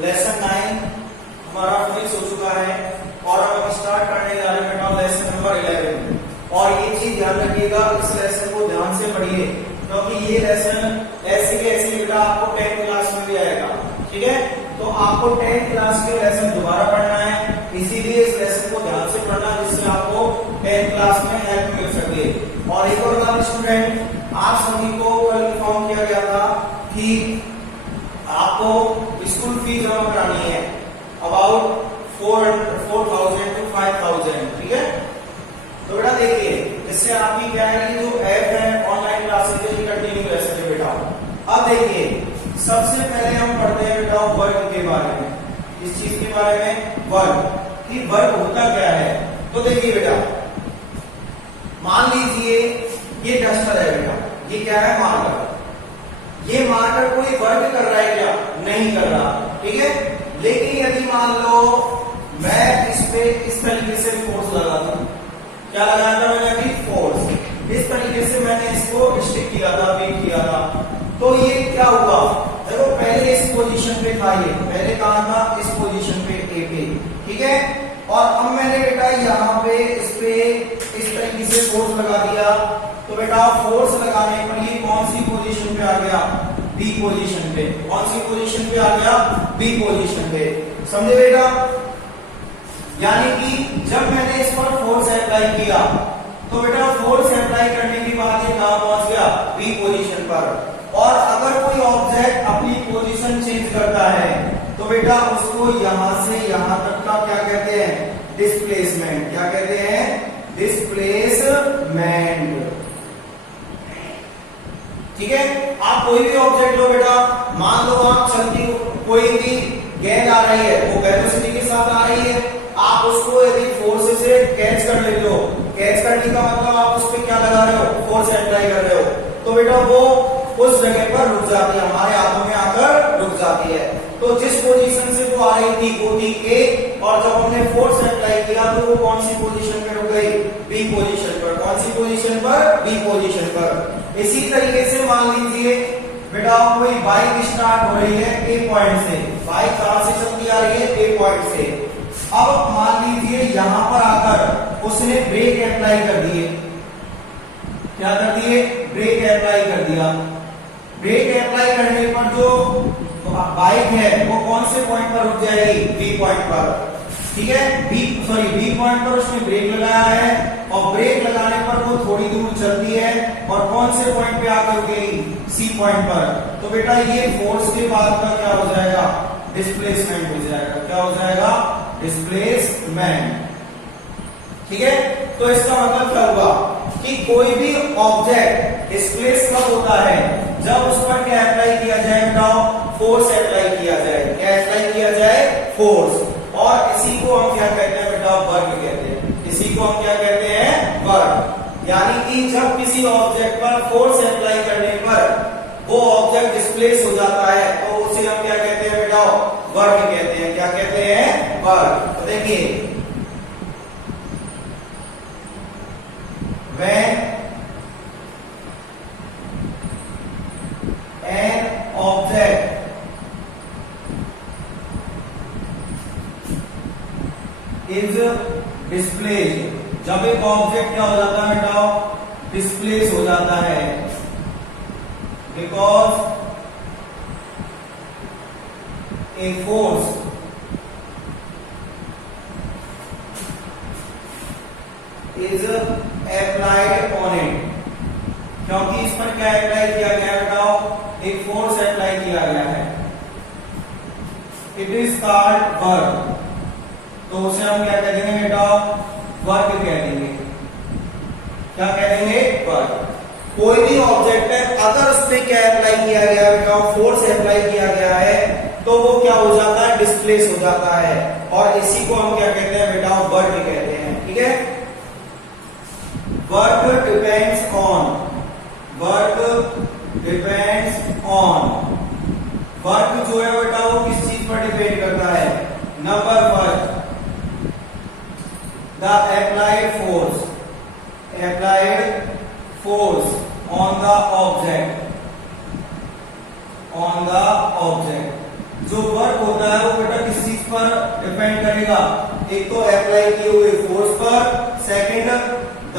Lesson 9 हमारा finish हो चुका है और अब स्टार्ट करने जा रहे हैं बेटा लेसन नंबर 11। और ये चीज ध्यान रखिएगा, इस लेसन को ध्यान से पढ़िए क्योंकि ये लेसन ऐसे के ऐसे बेटा आपको 10th क्लास में भी आएगा। ठीक है, तो आपको 10th क्लास के लेसन दोबारा पढ़ना है, इसीलिए इस लेसन को ध्यान से पढ़ना जिससे आपको 10th क्लास में हेल्प मिल सके। और एक और बात स्टूडेंट, आप सभी को कल इन्फॉर्म किया गया था कि आपको स्कूल फीस जमा करानी है अबाउट 4,000 to 5,000। ठीक है, तो बेटा देखिए इससे आपकी क्या है कि जो ऐप है ऑनलाइन क्लासेस के लिए कंटिन्यू रह सके बेटा। अब देखिए सबसे पहले हम पढ़ते हैं बेटा वर्क के बारे में, इस चीज के बारे में वर्क कि वर्क होता क्या है। तो देखिए बेटा मान लीजिए ये डस्टर है बेटा, ये क्या है मार्कर। ये मार्कर कोई वर्क कर रहा है क्या? नहीं कर रहा। ठीक है, लेकिन यदि मान लो मैं इस पे इस तरीके से फोर्स लगा दूं, क्या लगाया था मैंने अभी? फोर्स। इस तरीके से मैंने इसको स्टिक किया था, बीट किया था, तो ये क्या हुआ? देखो पहले इस पोजीशन पे था, ये पहले कहां था? इस पोजीशन पे ए पे। ठीक है, और अब मैंने बेटा यहाँ पे इस तरीके से फोर्स लगा दिया, तो बेटा फोर्स लगाने पर ये कौन सी पोजीशन पे आ गया? बी पोजीशन पे। कौन सी पोजीशन पे आ गया? बी पोजीशन पे। समझे बेटा? यानी कि जब मैंने इस पर फोर्स अप्लाई किया तो बेटा फोर्स अप्लाई करने के बाद ये कहां पहुंच गया? बी पोजीशन पर। और अगर कोई ऑब्जेक्ट अपनी पोजीशन चेंज करता है तो बेटा उसको यहां से यहां तक का क्या कहते हैं? डिस्प्लेसमेंट। क्या कहते हैं? डिस्प्लेसमेंट। ठीक है, आप कोई भी ऑब्जेक्ट लो बेटा, मान लो आप चलती कोई भी गेंद आ रही है, वो वेलोसिटी के साथ आ रही है, आप उसको यदि फोर्स से कैच कर लेते हो, कैच करने का मतलब आप उस पर क्या लगा रहे हो? फोर्स अप्लाई कर रहे हो, तो बेटा वो उस जगह पर रुक जाती है, हमारे हाथों में आकर रुक जाती है। तो जिस पोजीशन से वो आ रही थी वो थी ए, और जब हमने फोर्स अप्लाई किया तो वो कौन सी पोजीशन पे रुक गई? बी पोजीशन पर। कौन सी पोजीशन पर? बी पोजीशन पर। इसी तरीके से मान लीजिए बेटा कोई बाइक स्टार्ट हो रही है ए पॉइंट से, बाइक कहां से चलती आ रही है? ए पॉइंट से। अब मान लीजिए यहां पर आकर उसने ब्रेक अप्लाई कर दिए। क्या कर दिए? ब्रेक अप्लाई कर दिया। ब्रेक अप्लाई करने पर जो बाइक है वो कौन से पॉइंट पर रुक जाएगी? बी पॉइंट पर। ठीक है, बी पॉइंट पर उसने ब्रेक लगाया है और ब्रेक लगाने पर वो थोड़ी दूर चलती है और कौन से पॉइंट पे आकर रुकेगी? सी पॉइंट पर। तो बेटा ये फोर्स के बाद का क्या हो जाएगा? डिस्प्लेसमेंट हो जाएगा। क्या हो जाएगा? डिस्प्लेसमेंट। ठीक है, तो इसका मतलब क्या हुआ कि कोई भी ऑब्जेक्ट डिस्प्लेस कब होता है? जब उस पर क्या अप्लाई किया जाए? बताओ, फोर्स अप्लाई किया जाए। क्या अप्लाई किया जाए? फोर्स। और इसी को हम क्या कहते हैं बेटा? वर्क कहते हैं। इसी को हम क्या कहते हैं? वर्क। यानी कि जब किसी ऑब्जेक्ट पर फोर्स अप्लाई करने पर वो ऑब्जेक्ट डिस्प्लेस हो जाता है तो उसे हम क्या कहते हैं बेटा? वर्क कहते हैं। क्या कहते हैं? वर्क। तो देखिए when an object is displaced, जब एक ऑब्जेक्ट क्या हो जाता है बेटा? डिस्प्लेस हो जाता है, because a force is applied on it. क्योंकि इस पर क्या अप्लाई किया गया है बताओ? एक फोर्स अप्लाई किया गया है। It is called work. तो उसे हम क्या कह देंगे बेटा? वर्क कह देंगे। क्या कह देंगे? वर्क। कोई भी ऑब्जेक्ट है अगर उस पर क्या अप्लाई किया गया है बेटा? फोर्स अप्लाई किया गया है तो वो क्या हो जाता है? डिस्प्लेस हो जाता है। और इसी को हम क्या कहते हैं बेटा? वर्क कहते हैं। ठीक है, work depends on, work depends on, work जो है बेटा वो किस चीज पर डिपेंड करता है? Number first the applied force on the object, जो वर्क होता है वो बेटा किस चीज पर डिपेंड करेगा, एक तो अप्लाई किए हुए फोर्स पर, second the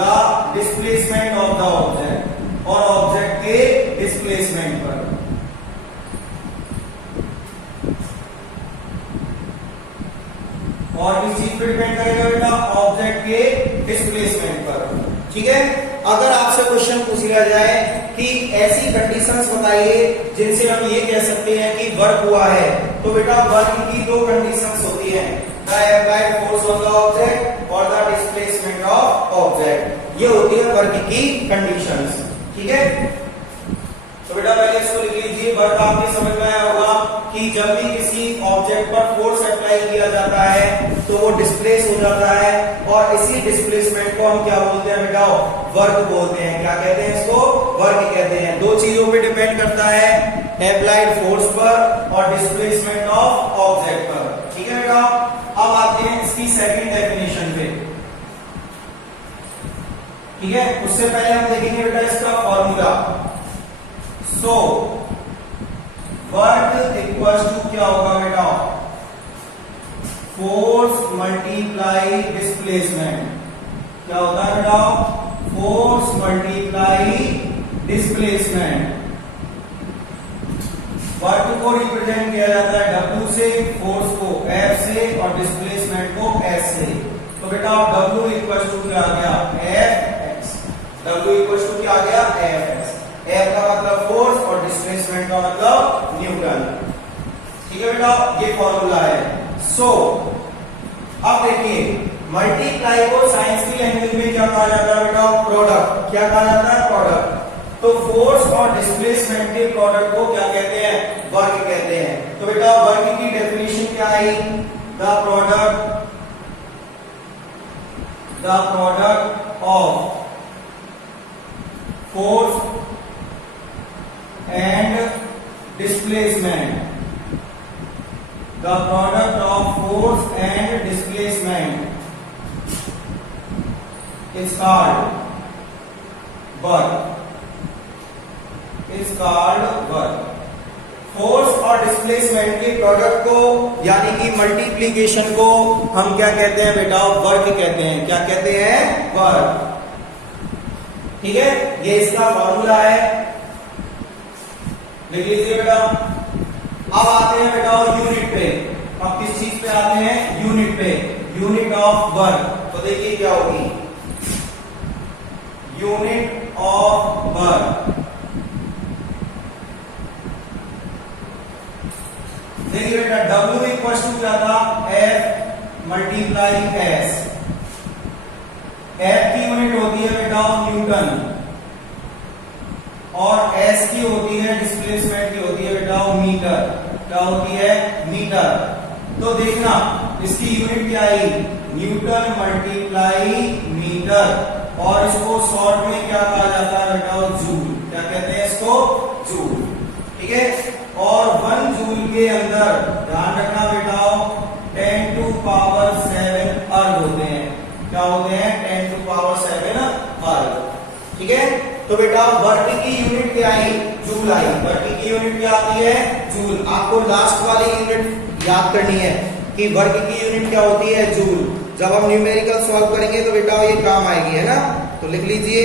displacement of the object और ऑब्जेक्ट के डिस्प्लेसमेंट पर। और किस चीज पर डिपेंड करेगा बेटा, ऑब्जेक्ट के डिस्प्लेसमेंट पर। ठीक है, अगर आपसे क्वेश्चन पूछ लिया जाए कि ऐसी कंडीशंस बताइए जिनसे हम ये कह सकते हैं कि वर्क हुआ है, तो बेटा वर्क की दो कंडीशंस होती हैं, the applied force on the object और द डिस्प्लेसमेंट ऑफ ऑब्जेक्ट। ये होती है वर्क की कंडीशंस। ठीक है, तो बेटा पहले इसको लिख लीजिए। वर्क आपने समझ में आया होगा कि जब भी किसी ऑब्जेक्ट पर फोर्स अप्लाई किया जाता है तो वो डिस्प्लेस हो जाता है, और इसी डिस्प्लेसमेंट को हम क्या बोलते हैं बेटा, वर्क बोलते हैं। क्या कहते हैं इसको, वर्क कहते हैं। दो चीजों पे डिपेंड करता है, अप्लाइड फोर्स पर और डिस्प्लेसमेंट ऑफ ऑब्जेक्ट पर। ठीक है बेटा, अब आते हैं इसकी सेकंड डेफिनेशन पे। ठीक है, उससे पहले हम देखेंगे बेटा इसका formula. So work equals to क्या होगा बेटा, फोर्स मल्टीप्लाई डिस्प्लेसमेंट। क्या होता है बेटा, फोर्स मल्टीप्लाई डिस्प्लेसमेंट। वर्क को रिप्रेजेंट किया जाता है W से, फोर्स को F से और डिस्प्लेसमेंट को S से। तो बेटा W इक्वल्स टू क्या आ गया, Fx। W इक्वल्स टू क्या आ गया, Fx। F का मतलब फोर्स और डिस्प्लेसमेंट का मतलब न्यूटन। ठीक है बेटा, ये फॉर्मूला है। सो अब देखिए, मल्टीप्लाई को साइंस की लैंग्वेज में क्या कहा जाता है बेटा, प्रोडक्ट। क्या कहा जाता है, प्रोडक्ट। तो फोर्स और डिस्प्लेसमेंट के प्रोडक्ट को क्या कहते हैं, वर्क कहते हैं। तो बेटा वर्क की डेफिनेशन क्या आई, the product of force and displacement, the product of force and displacement is called work। Force और डिस्प्लेसमेंट के प्रोडक्ट को यानी कि मल्टीप्लीकेशन को हम क्या कहते हैं बेटा, वर्क कहते हैं। क्या कहते हैं, वर्क। ठीक है, ये इसका फॉर्मूला है, लिख लीजिए बेटा। अब आते हैं बेटा यूनिट पे। अब किस चीज पे आते हैं, यूनिट पे, यूनिट ऑफ वर्क। तो देखिए क्या होगी, यूनिट ऑफ वर्क। देखिए बेटा W इक्वल टू क्या था, F मल्टीप्लाई S। F की यूनिट होती है बेटा न्यूटन, और S की होती है, डिस्प्लेसमेंट की होती है बेटा मीटर। क्या होती है, मीटर। तो देखना इसकी यूनिट क्या आई, न्यूटन मल्टीप्लाई मीटर, और इसको शॉर्ट में क्या कहा जाता है बेटा, जूल। क्या कहते हैं इसको, जूल। ठीक है, और 1 जूल के अंदर ध्यान रखना बेटा 10 टू पावर 7 अर्ग होते हैं। क्या होते हैं, 10 टू पावर 7 अर्ग। ठीक है, तो बेटा वर्क की यूनिट क्या आई, जूल आई। वर्क की यूनिट क्या आती है, जूल। आपको लास्ट वाली यूनिट याद करनी है कि वर्क की यूनिट क्या होती है, जूल। जब हम न्यूमेरिकल सॉल्व करेंगे तो बेटा ये काम आएगी, है ना। तो लिख लीजिए